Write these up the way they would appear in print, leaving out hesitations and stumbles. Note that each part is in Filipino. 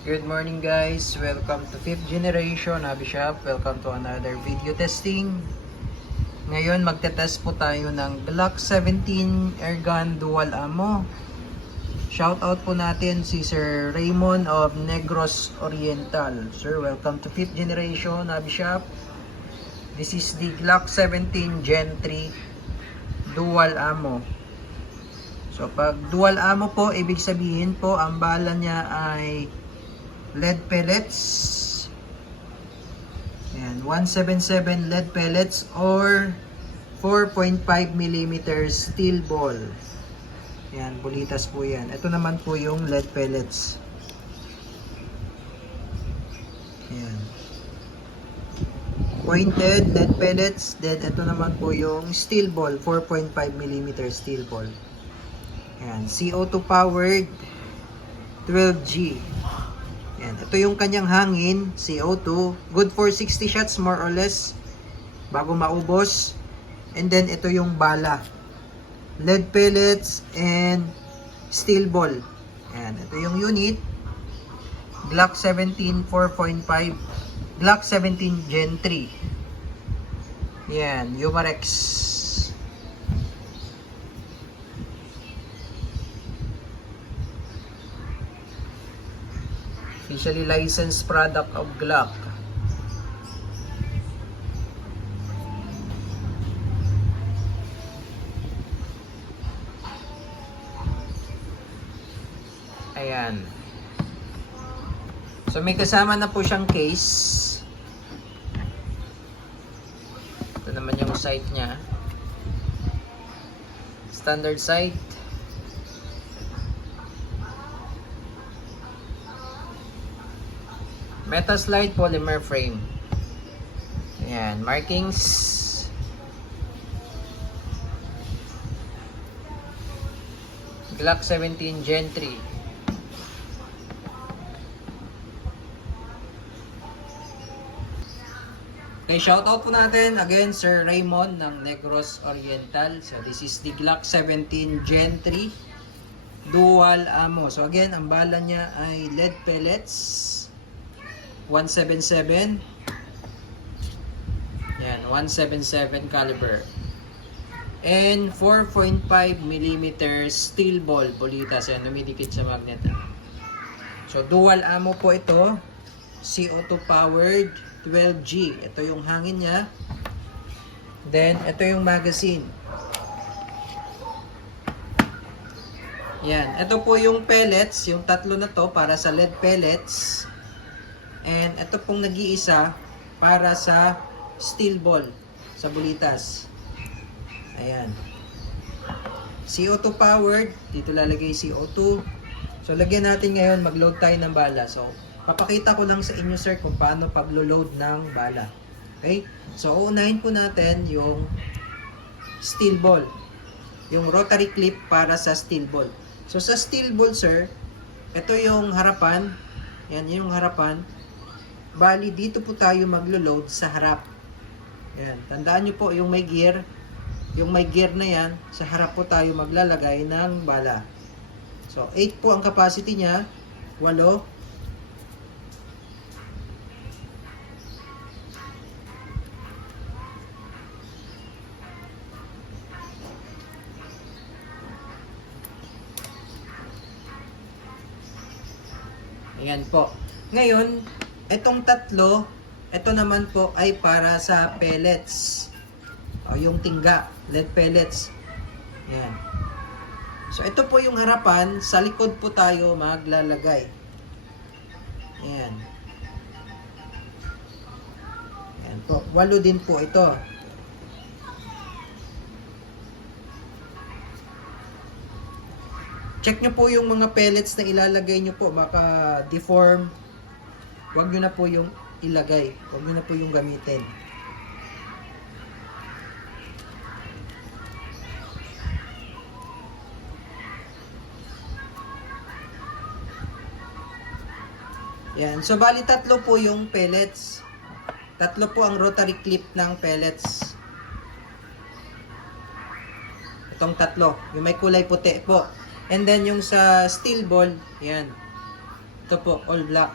Good morning guys, welcome to 5th generation Hobby Shop. Welcome to another video testing. Ngayon magte-test po tayo ng Glock 17 Airgun Dual Ammo. Shoutout po natin si Sir Raymond of Negros Oriental. Sir, welcome to 5th generation Hobby Shop. This is the Glock 17 Gen 3 Dual Ammo. So pag dual ammo po, ibig sabihin po ang bala niya ay lead pellets. Yan, 177 lead pellets or 4.5mm steel ball. Yan, bulitas po yan. Ito naman po yung lead pellets. Yan. Pointed lead pellets. Then ito naman po yung steel ball, 4.5mm steel ball. Yan, CO2 powered 12G. Yan, ito yung kanyang hangin, CO2. Good for 60 shots more or less bago maubos. And then ito yung bala. Lead pellets and steel ball. Yan, ito yung unit. Glock 17 4.5. Glock 17 Gen 3. Yan, Umarex. Officially licensed product of Glock. Ayan. So may kasama na po siyang case. Ito naman yung sight niya. Standard sight. Metaslide polymer frame. Ayan, markings. Glock 17 Gen 3. Okay, shoutout po natin again Sir Raymond ng Negros Oriental. So this is the Glock 17 Gen 3 Dual Ammo. So again, ang bala niya ay lead pellets. 177. Yan, 177 caliber. And 4.5mm steel ball, bulitas. Yan, numidikit sa magnet. So, dual ammo po ito. CO2 powered 12G. Ito yung hangin niya. Then, ito yung magazine. Yan, ito po yung pellets. Yung tatlo na to para sa lead pellets. And ito pong nag-iisa para sa steel ball, sa bulitas. Ayan. CO2 powered. Dito lalagay CO2. So lagyan natin ngayon, mag-load tayo ng bala. So papakita ko lang sa inyo sir kung paano paglo-load ng bala. Okay? So uunahin po natin yung steel ball. Yung rotary clip para sa steel ball. So sa steel ball sir, ito yung harapan. Yan yung harapan. Bali, dito po tayo maglo-load sa harap. Yan. Tandaan nyo po, yung may gear na yan, sa harap po tayo maglalagay ng bala. So, 8 po ang capacity niya. 8. Ayan po. Ngayon, itong tatlo, ito naman po ay para sa pellets. O yung tingga, lead pellets. Yan. So ito po yung harapan, sa likod po tayo maglalagay. Yan. Yan po, 8 din po ito. Check nyo po yung mga pellets na ilalagay nyo po, baka deform. Huwag nyo na po yung ilagay. Huwag nyo na po yung gamitin. Yan. So, bali tatlo po yung pellets. Tatlo po ang rotary clip ng pellets. Itong tatlo. Yung may kulay puti po. And then yung sa steel ball, yan. Ito po, all black.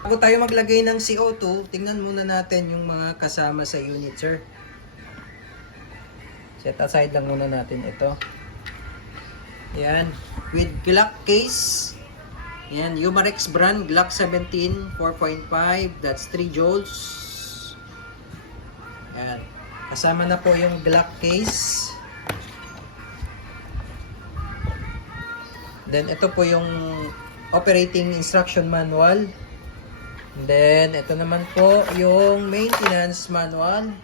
Bago tayo maglagay ng CO2, tingnan muna natin yung mga kasama sa unit, sir. Set aside lang muna natin ito. Yan, with Glock case. Yan, Umarex brand, Glock 17, 4.5, that's 3 joules. Yan, kasama na po yung Glock case. Then, ito po yung operating instruction manual. And then, ito naman po yung maintenance manual.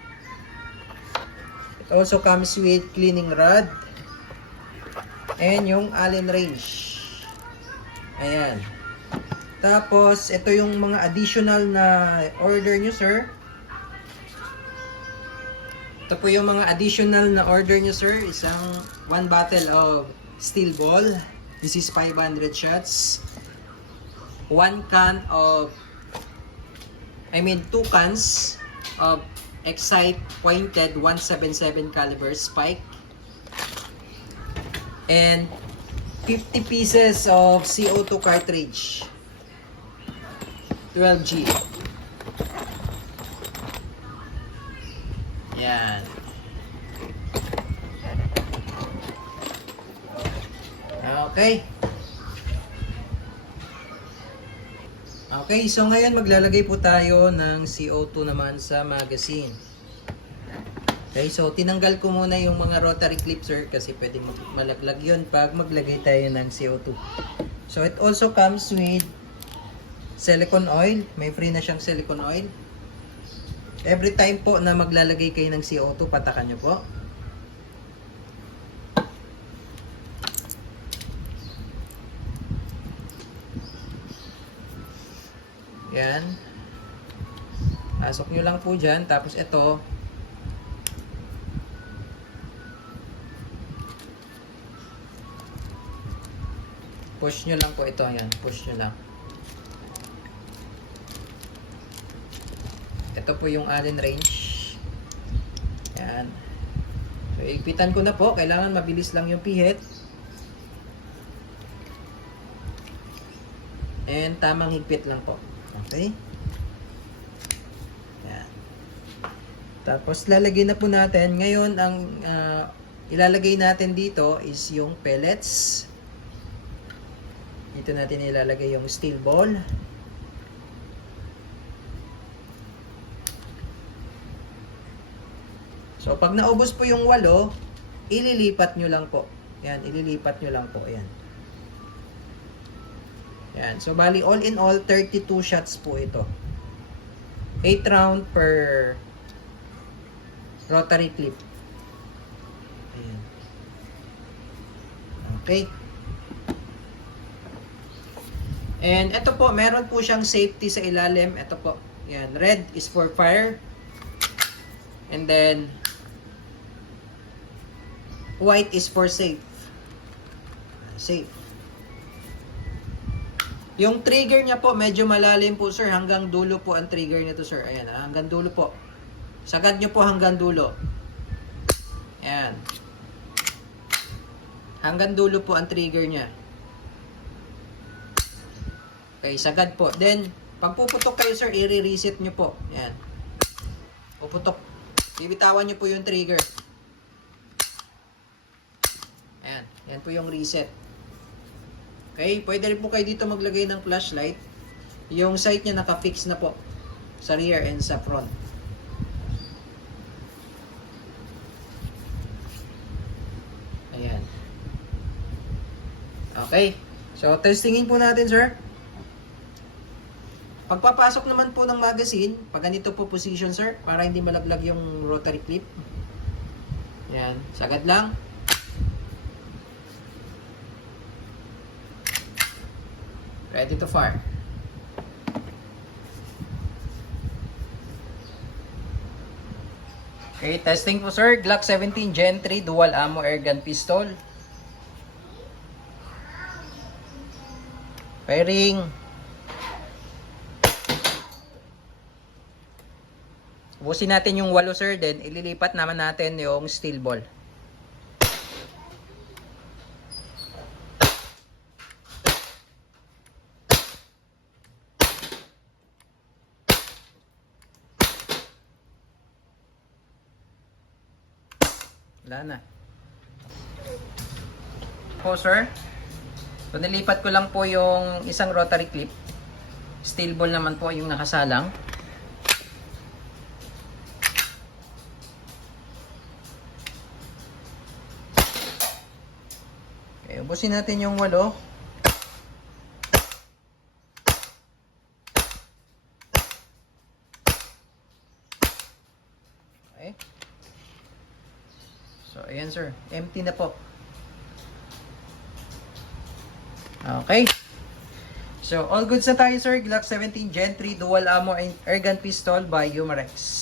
It also comes with cleaning rod. And yung Allen wrench. Ayan. Tapos, ito yung mga additional na order nyo, sir. Ito po yung mga additional na order nyo, sir. Isang 1 bottle of steel ball. This is 500 shots. 1 can of 2 cans of Excite pointed 177 caliber spike. And 50 pieces of CO2 cartridge. 12G. Yan. Okay. Okay, so ngayon maglalagay po tayo ng CO2 naman sa magazine. Okay, so tinanggal ko muna yung mga rotary clip, sir, kasi pwedeng malaglag yun pag maglagay tayo ng CO2. So it also comes with silicone oil. May free na siyang silicone oil. Every time po na maglalagay kayo ng CO2, patakan nyo po. Yan. Pasok nyo lang po dyan. Tapos ito. Push nyo lang po ito. Yan. Push nyo lang. Ito po yung Allen wrench. Yan. So, igpitan ko na po. Kailangan mabilis lang yung pihit. And tamang higpit lang po. Okay? Yan. Tapos lalagay na po natin. Ngayon, ang ilalagay natin dito is yung pellets. Dito natin ilalagay yung steel ball. So, pag naubos po yung 8, ililipat nyo lang po. Yan, ililipat nyo lang po. Yan. Yan. So, bali, all in all, 32 shots po ito. 8 round per rotary clip. Ayan. Okay. And ito po, meron po siyang safety sa ilalim. Ito po. Yan. Red is for fire. And then, white is for safe. Safe. Yung trigger niya po, medyo malalim po, sir. Hanggang dulo po ang trigger nito, sir. Ayan, hanggang dulo po. Sagad nyo po hanggang dulo. Ayan. Hanggang dulo po ang trigger niya. Okay, sagad po. Then, pag puputok kayo, sir, i-reset nyo po. Ayan. Puputok. Bibitawan nyo po yung trigger. Ayan. Ayan po yung reset. Okay, pwede rin po kayo dito maglagay ng flashlight. Yung sight niya naka-fix na po sa rear and sa front. Ayan. Okay. So, testingin po natin, sir. Pagpapasok naman po ng magazine, pag ganito po position, sir, para hindi malaglag yung rotary clip. Ayan. Sagad lang. Ready to fire. Okay, testing po, sir. Glock 17 Gen 3 dual ammo airgun pistol. Firing. Ubusin natin yung 8, sir. Then ililipat naman natin yung steel ball. Wala na. Po sir, so nilipat ko lang po yung isang rotary clip. Steel ball naman po yung nakasalang. Okay, ubusin natin yung 8. Okay. So, ayan sir. Empty na po. Okay. So, all goods na tayo sir. Glock 17 Gen 3 Dual Ammo and Airgun Pistol by Umarex.